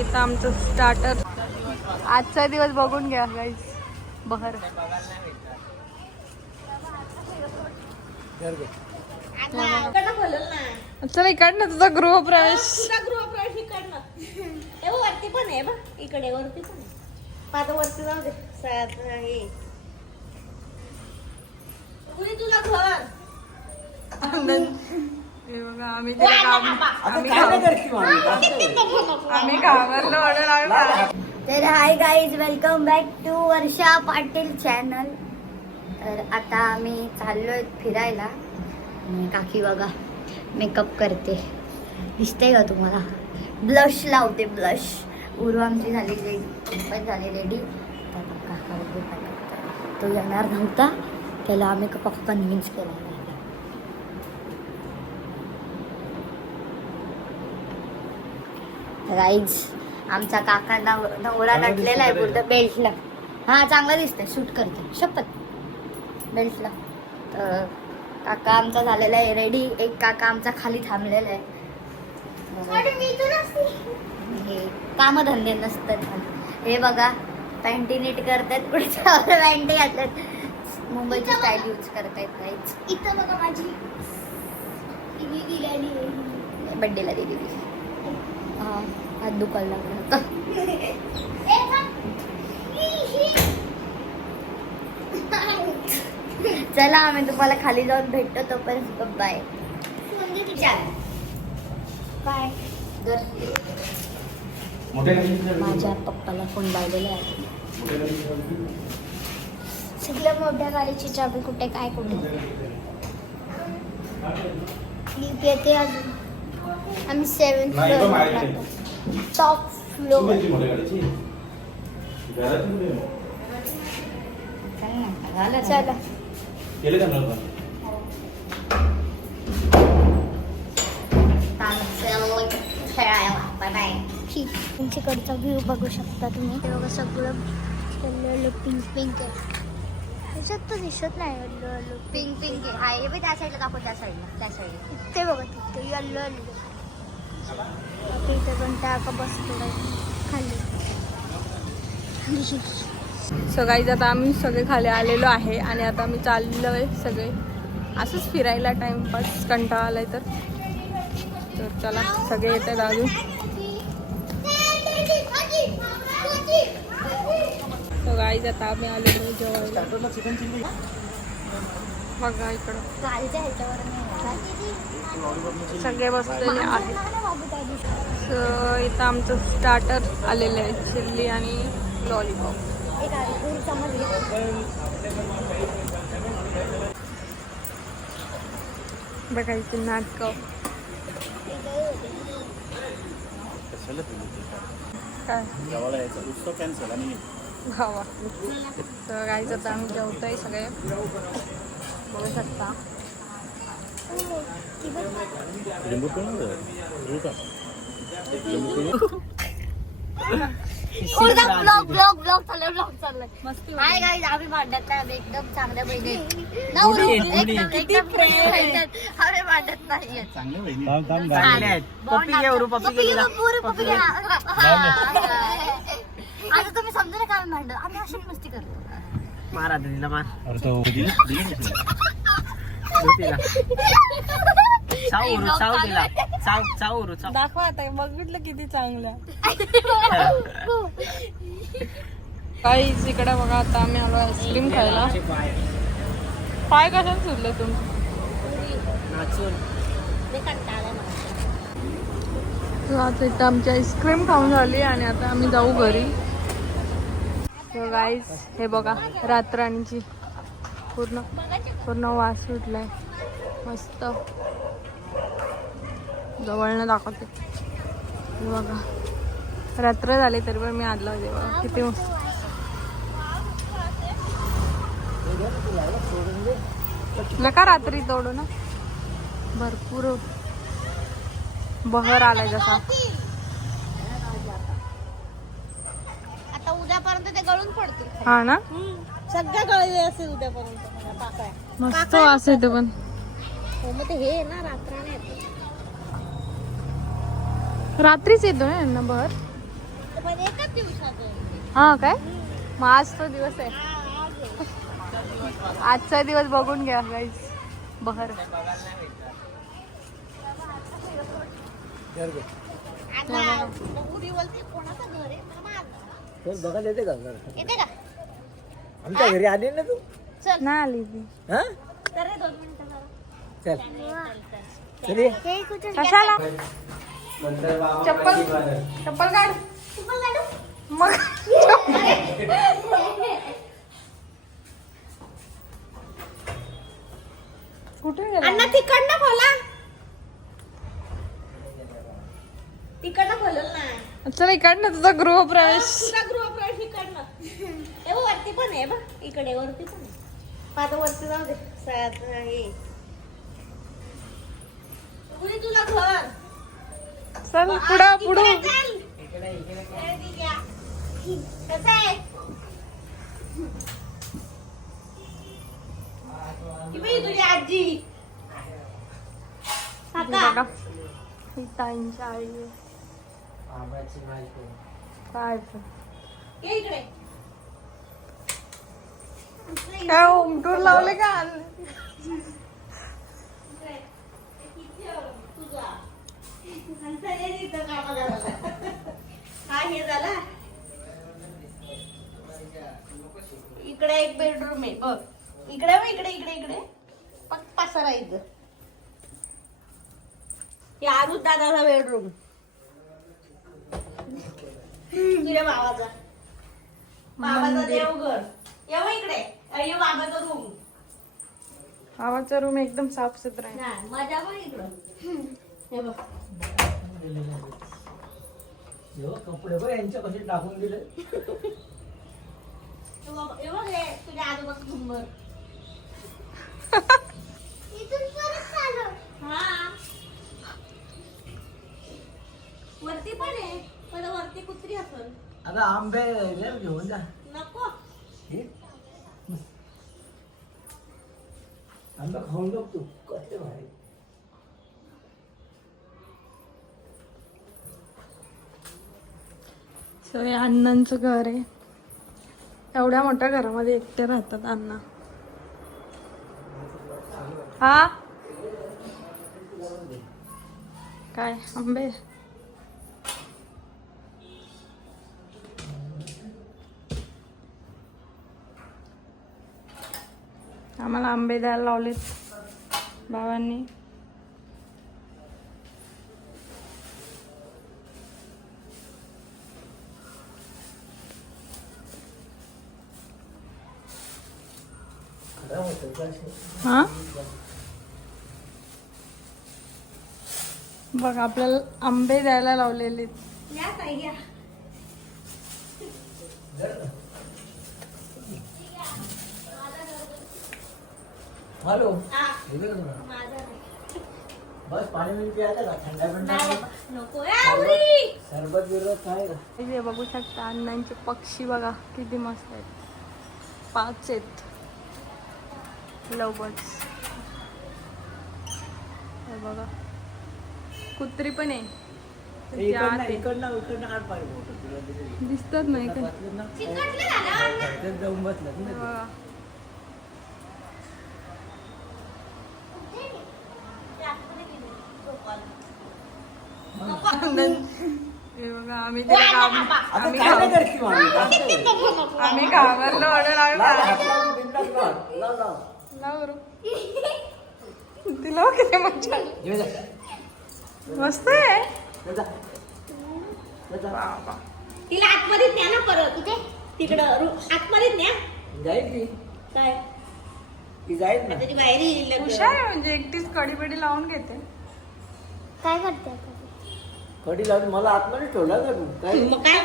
इथं आमचं स्टार्टर. आजचा दिवस बघून घ्या गाईस. बहर चला इकडनं तुझा गृहप्रवेश. वरती पण आहे बघ, इकडे वरती पण आहे. आता वरती जाऊ दे. तुला घर हे बघा आम्ही घाबरलो म्हणून. तर hi guys, welcome back to Varsha Patil channel. तर आता आम्ही चाललोय फिरायला. काकी बघा मेकअप करते, दिसते का तुम्हाला? ब्लश लावते, ब्लश. उर्व आमची झाली पण झाली रेडी. तर काका तो येणार नव्हता, त्याला आम्ही पक्का कन्व्हिन्स केला. गाईज आमचा काका नवरा नटलेला आहे पूर्ण बेल्टला. हा चांगला दिसतंय, शूट करते शपथ बेल्टला. तर काका आमचा झालेला आहे रेडी. एक काका आमचा खाली थांबलेला आहे. हे कामधंदे नसतात. हे बघा पॅन्टी नीट करतात, पुढच्या पॅन्टी घातल्यात. मुंबईची स्टाईल यूज करतायत गाईज. इथं बघा माझी बड्डेला दिलेली. हात दुखायला लागला. चला आम्ही तुम्हाला खाली जाऊन भेटतो, तोपर्यंत बाय. काय माझ्या पप्पाला फोन लावलेला आहे. सगळ्या मोठ्या गाडीची चाबी कुठे, काय कुठे येते अजून. आम्ही 7th फ्लोअर, टॉप फ्लोअर. चला तुमच्याकडचा व्ह्यू बघू शकता तुम्ही. ते बघा सगळं येल्लो पिंक पिंक आहे. ह्याच्यात तर दिसत नाही येल्लो पिंक पिंक आहे. हा हे बघ त्या साईडला दाखव, त्या साईडला ते बघा तिथे येल्लो येल्लो. इथे पण त्या का बसतो खाली. सो गाईज आता आम्ही सगळे खाली आलेलो आहे आणि आता आम्ही चाललोय सगळे असंच फिरायला, टाइमपास. कंटाळा आलाय तर चला सगळे येत आहेत अजून. सो गाईज आता आम्ही आलेलो जेवायला. बघा इकडं सगळे बसलेले आहेत. सो इथं आमचं स्टार्टर आलेलं आहे, चिल्ली आणि लॉलीपॉप. बघा इथे नाटकं काय गावा. तर गाईच आता आम्ही जेवतोय सगळे, बघू शकता. ब्लॉग चाललाय. हाय गाईज, आम्ही भांडत नाही, आम्ही एकदम चांगल्या बहिणी. आम्ही भांडत नाही. आता तुम्ही समजा काय भांडत, आम्ही अशी मस्ती करतो. मारा दिदीला मार. दाखवा आता, बघितलं किती चांगलं. काहीच इकडे बघा. आता आम्ही आलो आईस्क्रीम खायला. पाय कशाने सुटले तुम्ही? आता इथं आमची आईस्क्रीम खाऊन झाली आणि आता आम्ही जाऊ घरी. तर गाईज हे बघा रातराणीची पूर्ण वास सुटलाय मस्त. जवळनं दाखवते. बघा रात्र झाली तरी पण मी आदला होते. बघा किती मस्त. लका रात्री तोडू ना, भरपूर बहर आलाय जसा. आता उद्यापर्यंत ते गळून पडतील. हा ना, सगळं गळले असेल उद्यापर्यंत. मस्त वास येते पण. हो मग ते हे ना रात्राने येते. रात्रीच येतो ना यांना बहर. हा काय मग आज तो दिवस आहे. आजचा दिवस बघून घ्या गाईस. बहर बघायला येते का आमच्या घरी आली ना तू नाही आली ती. हा चल चल कशाला चप्पल चप्पल काढ मग. कुठे गेला? तिकडनं खोला. तिकडनं खोलल ना. चल इकडनं तुझा गृहप्रवेश. तुझा गृहप्रवेश इकडनं. हे बघ, वरती पण आहे बघ. इकडे वरती पण आहे. आता वरती जाऊ दे. हे उरी तुला घर. चल पुढं पुढं. कसं आहे? ही बाई तुझी आजी. बघा ही ताईंची आई आहे. काय पण. ये इकडे. काय उमटून लावले का? हा हे झाला. इकडे एक बेडरूम आहे बघ. इकडे इकडे इकडे इकडे पसारा इथं. हे आरुष दादाचा बेडरूम. तुझ्या बाबाचा देवघर. येऊ इकडे. हे बाबाचा रूम. आवाजचा रूम एकदम साफसुथरा आहे. मजा पण इकडं. हे बघ कपडे बघ यांच्या कसे टाकून दिले. हे बघ हे तुझ्या आजोबाचं झुंबर. हा वरती पण आहे. पण वरती कुत्री असेल. आता आंबे घेऊन जा. नको. हे? आंबे खाऊन बघ तू कसले भारी. सो हे अण्णांचं घर आहे. एवढ्या मोठ्या घरामध्ये एकटे राहतात अण्णा. हा काय आंबे. आम्हाला आंबे द्यायला लावलेत बाबांनी. हा बघ आपल्याला आंबे द्यायला लावलेले. या ताई या. हॅलो हा. हे बघ ना. माझा नाही. बस पाणी बिणी प्यायचं का थंडा नाही, बिंडा नको. आवरी. सरबत बिरबत काय का. हे बघू शकता अण्णांचे पक्षी बघा किती मस्त आहेत. 5 आहेत लव बर्ड्स. हे बघा कुत्री पण आहे. त्याची आत आहे. इकडनं काढ पाहिजे दिसतात नाही का? चिकटलं झालं. जाऊन बसलं हे बघा हे बघा आम्ही तिला आम्ही घाबरलो म्हणून आम्ही तिला किती मजा आली. मस्त आहे. तिला आतमध्ये न्या ना परत. कुठे तिकडं आतमध्ये न्या. जाईल ती काय ती जाईल ना. तरी बाहेर येईल. हुशार आहे म्हणजे एकटीच कढीपेडी लावून घेते. काय करते कडी लावून मला आतमध्ये ठेवला का तू काय मग काय